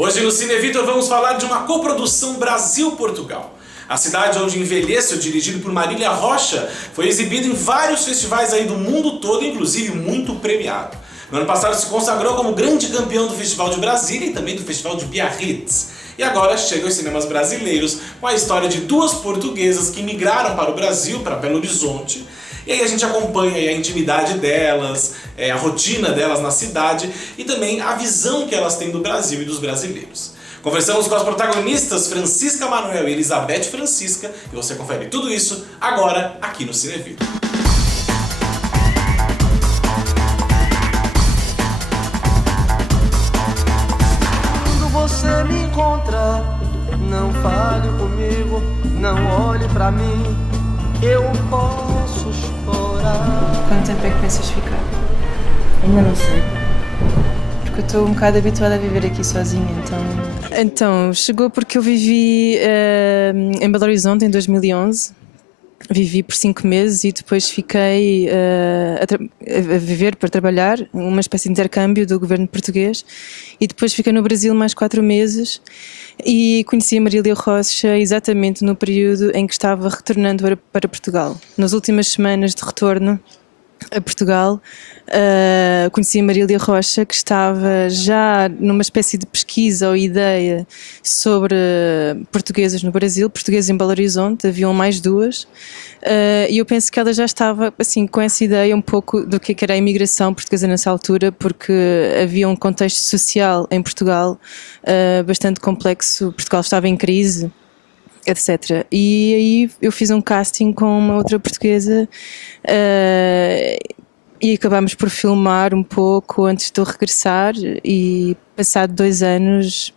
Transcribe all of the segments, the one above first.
Hoje no Cine Vitor vamos falar de uma coprodução Brasil-Portugal. A Cidade Onde Envelheço, dirigido por Marília Rocha, foi exibido em vários festivais aí do mundo todo, inclusive muito premiado. No ano passado se consagrou como grande campeão do Festival de Brasília e também do Festival de Biarritz. E agora chega aos cinemas brasileiros com a história de duas portuguesas que migraram para o Brasil, para Belo Horizonte. E aí a gente acompanha a intimidade delas, a rotina delas na cidade e também a visão que elas têm do Brasil e dos brasileiros. Conversamos com as protagonistas Francisca Manuel e Elizabeth Francisca e você confere tudo isso agora aqui no Cine Vitor. Quando você me encontra, não fale comigo, não olhe pra mim, eu posso chorar. Quanto tempo é que pensas ficar? Ainda não sei. Porque eu estou um bocado habituada a viver aqui sozinha, então chegou porque eu vivi em Belo Horizonte em 2011. Vivi por 5 meses e depois fiquei a viver para trabalhar, uma espécie de intercâmbio do governo português. E depois fiquei no Brasil mais 4 meses e conheci a Marília Rocha exatamente no período em que estava retornando para Portugal. Nas últimas semanas de retorno a Portugal, conheci a Marília Rocha, que estava já numa espécie de pesquisa ou ideia sobre portuguesas no Brasil, portuguesas em Belo Horizonte, haviam mais 2, e eu penso que ela já estava assim, com essa ideia um pouco do que era a imigração portuguesa nessa altura, porque havia um contexto social em Portugal bastante complexo, Portugal estava em crise, etc. E aí eu fiz um casting com uma outra portuguesa e acabámos por filmar um pouco antes de eu regressar e passado 2 anos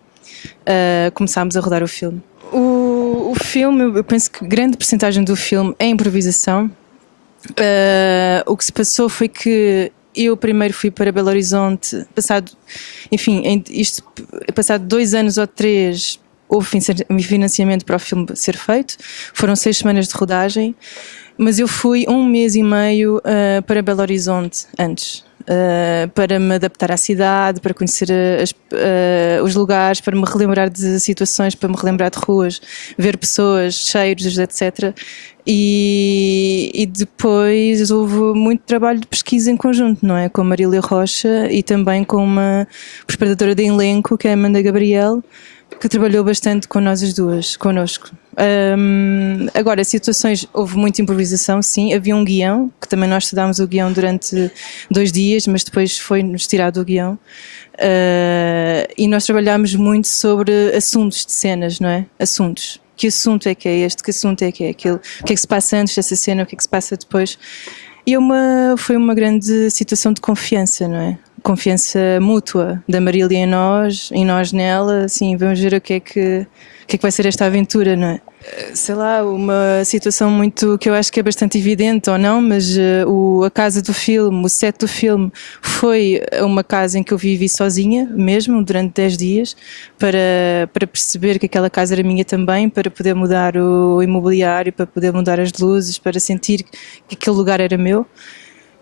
começámos a rodar o filme. O filme, eu penso que grande porcentagem do filme é improvisação. O que se passou foi que eu primeiro fui para Belo Horizonte, passado 2 anos ou 3, houve financiamento para o filme ser feito, foram 6 semanas de rodagem, mas eu fui 1 mês e meio para Belo Horizonte antes, para me adaptar à cidade, para conhecer os lugares, para me relembrar de situações, para me relembrar de ruas, ver pessoas, cheiros, etc. E depois houve muito trabalho de pesquisa em conjunto, não é? Com a Marília Rocha e também com uma preparadora de elenco, que é a Amanda Gabriel, que trabalhou bastante com nós as duas, connosco. Agora, situações, houve muita improvisação, sim, havia um guião, que também nós estudámos o guião durante 2 dias, mas depois foi-nos tirado o guião. E nós trabalhámos muito sobre assuntos de cenas, não é? Assuntos. Que assunto é que é este? Que assunto é que é aquele? O que é que se passa antes dessa cena? O que é que se passa depois? E foi uma grande situação de confiança, não é? Confiança mútua da Marília em nós nela, assim, vamos ver o que é que vai ser esta aventura, não é? Sei lá, uma situação muito, que eu acho que é bastante evidente ou não, mas a casa do filme, o set do filme foi uma casa em que eu vivi sozinha mesmo, durante 10 dias, para perceber que aquela casa era minha também, para poder mudar o imobiliário, para poder mudar as luzes, para sentir que aquele lugar era meu.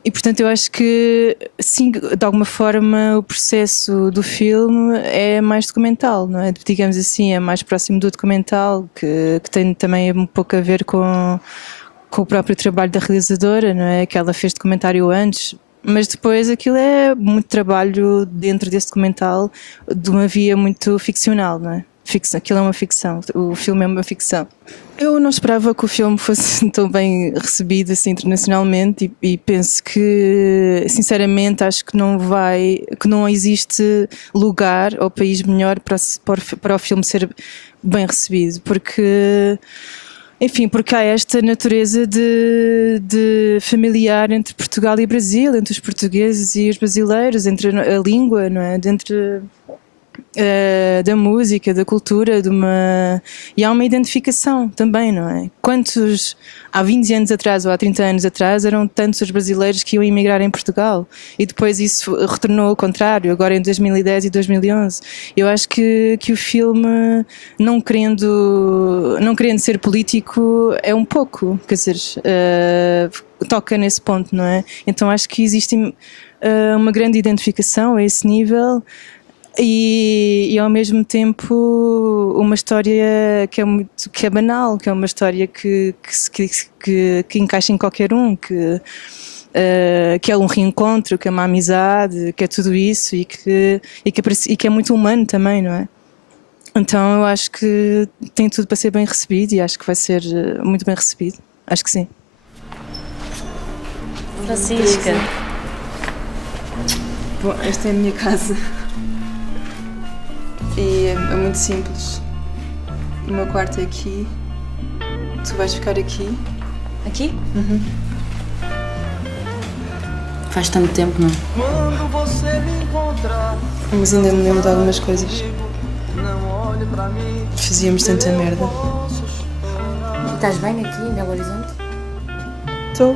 E portanto eu acho que sim, de alguma forma o processo do filme é mais documental, não é? Digamos assim, é mais próximo do documental, que tem também um pouco a ver com o próprio trabalho da realizadora, não é? Que ela fez documentário antes, mas depois aquilo é muito trabalho dentro desse documental de uma via muito ficcional, não é? Aquilo é uma ficção, o filme é uma ficção. Eu não esperava que o filme fosse tão bem recebido assim, internacionalmente e penso que, sinceramente, acho que não existe lugar ou país melhor para o filme ser bem recebido, porque há esta natureza de familiar entre Portugal e Brasil, entre os portugueses e os brasileiros, entre a língua, não é? Da música, da cultura, e há uma identificação também, não é? Há 20 anos atrás ou há 30 anos atrás eram tantos os brasileiros que iam emigrar em Portugal e depois isso retornou ao contrário, agora em 2010 e 2011. Eu acho que o filme, não querendo ser político, é um pouco, quer dizer, toca nesse ponto, não é? Então acho que existe uma grande identificação a esse nível. E ao mesmo tempo uma história que é banal, que é uma história que encaixa em qualquer um, que é um reencontro, que é uma amizade, que é tudo isso e que é muito humano também, não é? Então eu acho que tem tudo para ser bem recebido e acho que vai ser muito bem recebido, acho que sim. Francisca. Bom, esta é a minha casa e é muito simples. O meu quarto é aqui, tu vais ficar aqui. Aqui? Uhum. Faz tanto tempo, não? Quando você me encontrar, Mas ainda me lembro de algumas coisas. não olhe pra mim. Fazíamos tanta merda. E estás bem aqui em Belo Horizonte? Estou.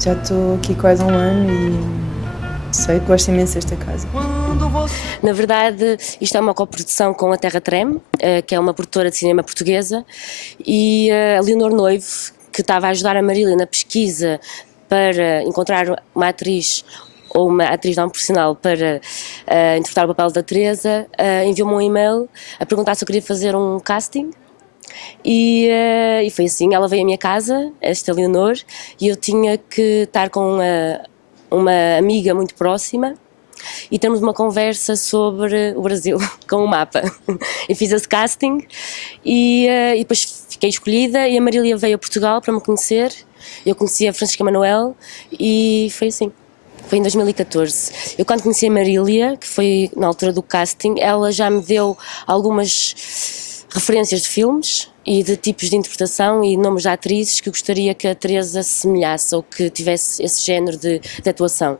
Já estou aqui quase há 1 ano e sei que gosto imenso desta casa. Na verdade, isto é uma coprodução com a Terra Treme, que é uma produtora de cinema portuguesa, e a Leonor Noivo, que estava a ajudar a Marília na pesquisa para encontrar uma atriz ou uma atriz não profissional para interpretar o papel da Teresa, enviou-me um e-mail a perguntar se eu queria fazer um casting. E foi assim, ela veio à minha casa, esta Leonor, e eu tinha que estar com uma amiga muito próxima e termos uma conversa sobre o Brasil, com o mapa. E fiz esse casting e depois fiquei escolhida e a Marília veio a Portugal para me conhecer. Eu conheci a Francisca Manuel e foi assim. Foi em 2014. Eu quando conheci a Marília, que foi na altura do casting, ela já me deu algumas referências de filmes e de tipos de interpretação e nomes de atrizes que gostaria que a Teresa se semelhasse ou que tivesse esse género de atuação.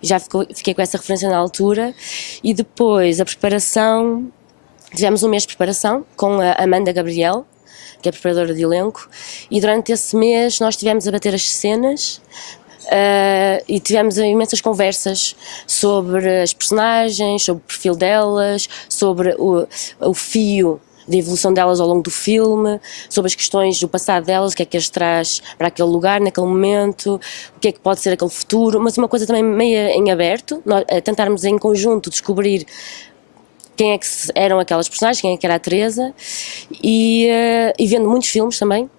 Já fiquei com essa referência na altura e depois a preparação, tivemos 1 mês de preparação com a Amanda Gabriel, que é preparadora de elenco, e durante esse mês nós estivemos a bater as cenas e tivemos imensas conversas sobre as personagens, sobre o perfil delas, sobre o fio da evolução delas ao longo do filme, sobre as questões do passado delas, o que é que as traz para aquele lugar, naquele momento, o que é que pode ser aquele futuro, mas uma coisa também meio em aberto, nós, tentarmos em conjunto descobrir quem é que eram aquelas personagens, quem é que era a Teresa, e vendo muitos filmes também,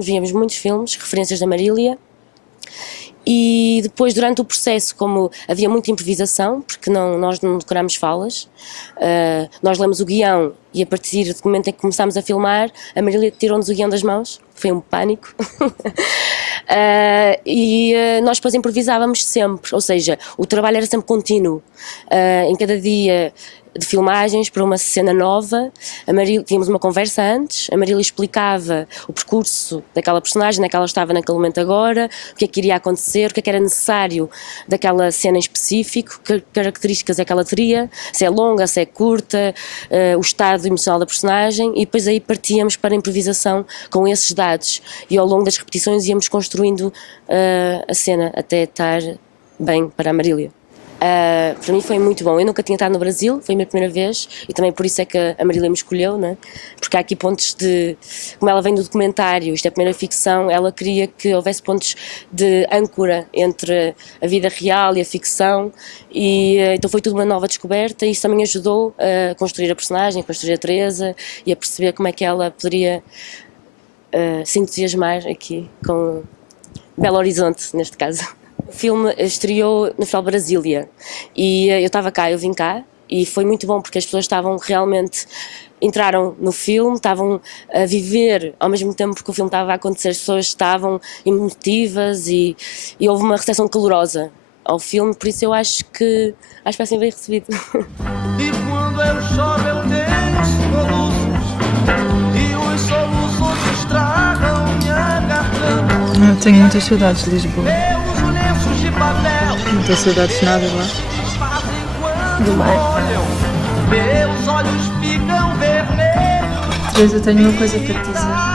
víamos muitos filmes, referências da Marília. E depois, durante o processo, como havia muita improvisação, porque nós não decoramos falas, nós lemos o guião e a partir do momento em que começámos a filmar, a Marília tirou-nos o guião das mãos, foi um pânico. Nós depois improvisávamos sempre, ou seja, o trabalho era sempre contínuo. Em cada dia de filmagens para uma cena nova, tínhamos uma conversa antes, a Marília explicava o percurso daquela personagem, onde é que ela estava naquele momento agora, o que é que iria acontecer, o que é que era necessário daquela cena em específico, que características é que ela teria, se é longa, se é curta, o estado emocional da personagem, e depois aí partíamos para a improvisação com esses dados, e ao longo das repetições íamos construindo a cena até estar bem para a Marília. Para mim foi muito bom. Eu nunca tinha estado no Brasil, foi a minha primeira vez e também por isso é que a Marília me escolheu, né? Porque há aqui pontos de... Como ela vem do documentário, isto é a primeira ficção, ela queria que houvesse pontos de âncora entre a vida real e a ficção e então foi tudo uma nova descoberta e isso também ajudou a construir a personagem, a construir a Teresa e a perceber como é que ela poderia se entusiasmar aqui com Belo Horizonte, neste caso. O filme estreou no Festival Brasília e eu vim cá e foi muito bom porque as pessoas estavam realmente, entraram no filme, estavam a viver ao mesmo tempo que o filme estava a acontecer, as pessoas estavam emotivas e houve uma recepção calorosa ao filme, por isso eu acho que vai ser bem recebido. E quando eu choro eu tenho soluços e os soluços estragam minha garganta. Eu tenho muitas saudades de Lisboa. Não tenho saudades de nada lá. Do mar. Meus olhos ficam vermelhos. Teresa, eu tenho uma coisa para te dizer.